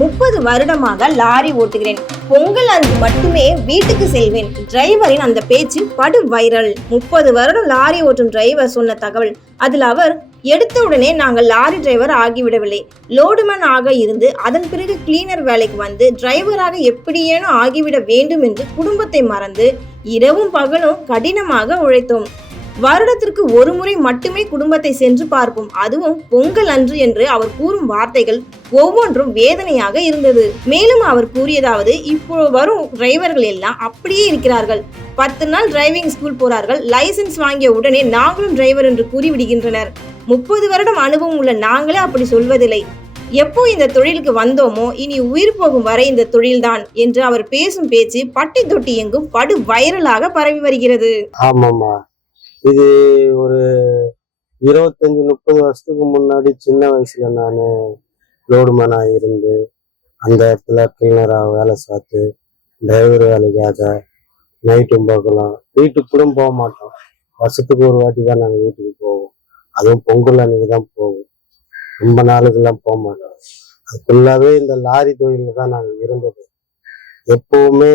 30 வருடமாக லாரி ஓட்டுகிறேன். பொங்கல் அன்று மட்டுமே வீட்டுக்கு செல்வேன். டிரைவரின் அந்த பேச்சு படு வைரல். 30 வருடம் லாரி ஓட்டும் டிரைவர் சொன்ன தகவல். அதில் அவர் எடுத்தவுடனே நாங்கள் லாரி டிரைவர் ஆகிவிடவில்லை. லோடுமேன் ஆக இருந்து அதன் பிறகு கிளீனர் வேலைக்கு வந்து டிரைவராக எப்படியேனும் ஆகிவிட வேண்டும் என்று குடும்பத்தை மறந்து இரவும் பகலும் கடினமாக உழைத்தோம். வருடத்திற்கு ஒரு முறை மட்டுமே குடும்பத்தை சென்று பார்ப்போம், அதுவும் பொங்கல் அன்று என்று அவர் கூறும் வார்த்தைகள் ஒவ்வொன்றும் வேதனையாக இருந்தது. மேலும் அவர் கூறியதாவது, இப்போ வரும் டிரைவர்கள் எல்லாம் அப்படியே இருக்கிறார்கள். 10 நாள் டிரைவிங் ஸ்கூல் போறார்கள், லைசன்ஸ் வாங்கிய உடனே நாங்களும் டிரைவர் என்று கூறிவிடுகின்றனர். 30 வருடம் அனுபவம் உள்ள நாங்களே அப்படி சொல்வதில்லை. எப்போ இந்த தொழிலுக்கு வந்தோமோ இனி உயிர் போகும் வரை இந்த தொழில்தான் என்று அவர் பேசும் பேச்சு பட்டி தொட்டி எங்கும் படு வைரலாக பரவி வருகிறது. ஆமாம்மா, இது ஒரு 25-30 வருஷத்துக்கு முன்னாடி சின்ன வயசுல நான் லோடுமேனாக இருந்து அந்த இடத்துல கிளீனராக வேலை பார்த்து டிரைவர் வேலைக்காக நைட்டும் பார்க்கலாம். வீட்டுக்கு கூட போக மாட்டோம். வருஷத்துக்கு ஒரு வாட்டி தான் நாங்கள் வீட்டுக்கு போவோம். அதுவும் பொங்கல் அன்னைக்கு தான் போவோம். ரொம்ப நாளுக்கெல்லாம் போக மாட்டோம். அது ஃபுல்லாகவே இந்த லாரி தொழிலில் தான் நாங்கள் இருந்தது. எப்பவுமே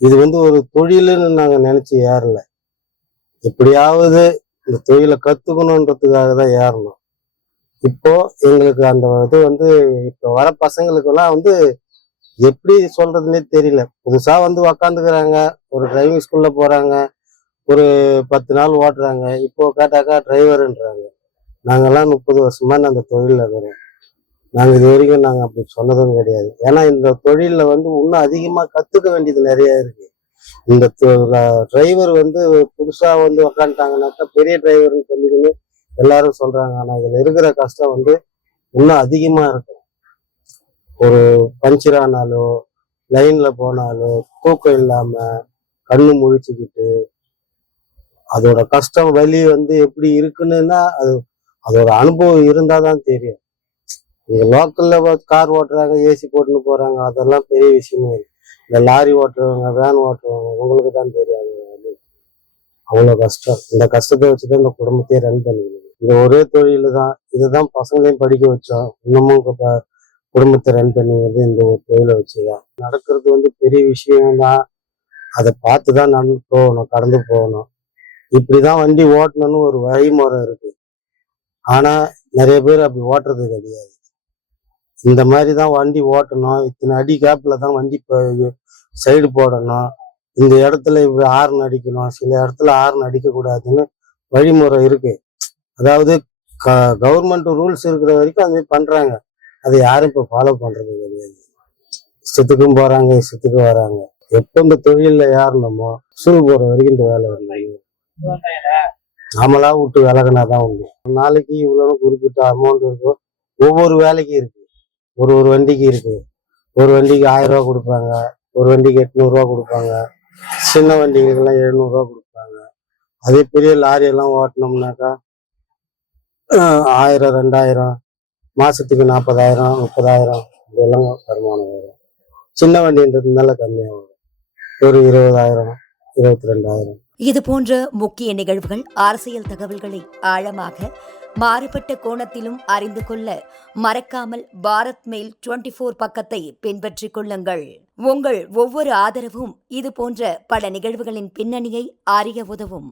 இது ஒரு தொழிலுன்னு நாங்கள் நினச்சி ஏறல. எப்படியாவது இந்த தொழிலை கத்துக்கணுன்றதுக்காக தான் ஏறணும். இப்போ எங்களுக்கு அந்த இது இப்போ வர பசங்களுக்கெல்லாம் எப்படி சொல்றதுன்னே தெரியல. புதுசா உக்காந்துக்கிறாங்க, ஒரு டிரைவிங் ஸ்கூல்ல போறாங்க, ஒரு 10 நாள் ஓட்டுறாங்க. இப்போ கேட்டாக்கா டிரைவருன்றாங்க. நாங்கெல்லாம் 30 வருஷமா அந்த தொழில இருக்கிறோம். நாங்க இது வரைக்கும் நாங்க அப்படி சொன்னதும் கிடையாது. ஏன்னா இந்த தொழில இன்னும் அதிகமா கத்துக்க வேண்டியது நிறைய இருக்கு. இந்த டிரைவர் புதுசா உக்காந்துட்டாங்கன்னாக்கா பெரிய டிரைவர்னு சொல்லிக்கின்னு எல்லாரும் சொல்றாங்க. ஆனா இதுல இருக்கிற கஷ்டம் இன்னும் அதிகமா இருக்கும். ஒரு பஞ்சர் ஆனாலோ, லைன்ல போனாலோ, தூக்கம் இல்லாம கண்ணு முழிச்சுக்கிட்டு அதோட கஷ்டம் வலி எப்படி இருக்குன்னா அதோட அனுபவம் இருந்தாதான் தெரியும். இங்க லோக்கல்ல கார் ஓட்டுறாங்க, ஏசி போட்டுன்னு போறாங்க, அதெல்லாம் பெரிய விஷயமே இல்லை. இந்த லாரி ஓட்டுறவங்க, வேன் ஓட்டுறவங்க, உங்களுக்கு தான் தெரியாது. அவ்வளோ கஷ்டம். இந்த கஷ்டத்தை வச்சுதான் இந்த குடும்பத்தையே ரன் பண்ணிக்கணும். இந்த ஒரே தொழில் தான். இதுதான் பசங்களையும் படிக்க வச்சோம். இன்னமும் குடும்பத்தை ரன் பண்ணிக்கிறது இந்த ஒரு தொழிலை வச்சுதான் நடக்கிறது. பெரிய விஷயம்தான். அதை பார்த்துதான் நடந்து போகணும், கடந்து போகணும். இப்படிதான் வண்டி ஓட்டணும்னு ஒரு வழிமுறை இருக்கு. ஆனா நிறைய பேர் அப்படி ஓட்டுறது கிடையாது. இந்த மாதிரி தான் வண்டி ஓட்டணும், இத்தனை அடி கேப்ல தான் வண்டி சைடு போடணும், இந்த இடத்துல இப்படி ஹார்ன் அடிக்கணும், சில இடத்துல ஹார்ன் அடிக்க கூடாதுன்னு வழிமுறை இருக்கு. அதாவது கவர்மெண்ட் ரூல்ஸ் இருக்கிற வரைக்கும் அது மாதிரி பண்றாங்க. அதை யாரும் இப்ப ஃபாலோ பண்றது கிடையாது. இஷ்டத்துக்கும் போறாங்க, இஷ்டத்துக்கு வராங்க. எப்போ இந்த தொழில ஏறணுமோ சுல் போற வரைக்கும் இந்த வேலை வரணும். நாமளா விட்டு விலகினாதான் உண்டு. ஒரு நாளைக்கு இவ்வளவு குறிப்பிட்ட அமௌண்ட் இருக்கும். ஒவ்வொரு வேலைக்கும் இருக்கு. ஒரு வண்டிக்கு இருக்கு. ஒரு வண்டிக்கு 1000 ரூபா கொடுப்பாங்க, ஒரு வண்டிக்கு 800 ரூபா கொடுப்பாங்க, சின்ன வண்டிகளுக்கெல்லாம் 700 ரூபா கொடுப்பாங்க. அதே பெரிய லாரி எல்லாம் ஓட்டணும்னாக்கா 1000 2000, மாசத்துக்கு 40,000 30,000 இதெல்லாம் வருமானம் வரும். சின்ன வண்டின்றதுனால கம்மியாக வரும். ஒரு 20,000 22,000. இது போன்ற முக்கிய நிகழ்வுகள், அரசியல் தகவல்களை ஆழமாக மாறுபட்ட கோணத்திலும் அறிந்து கொள்ள மறக்காமல் பாரத் மெயில் 24 பக்கத்தை பின்பற்றிக் கொள்ளுங்கள். உங்கள் ஒவ்வொரு ஆதரவும் இது போன்ற பல நிகழ்வுகளின் பின்னணியை அறிய உதவும்.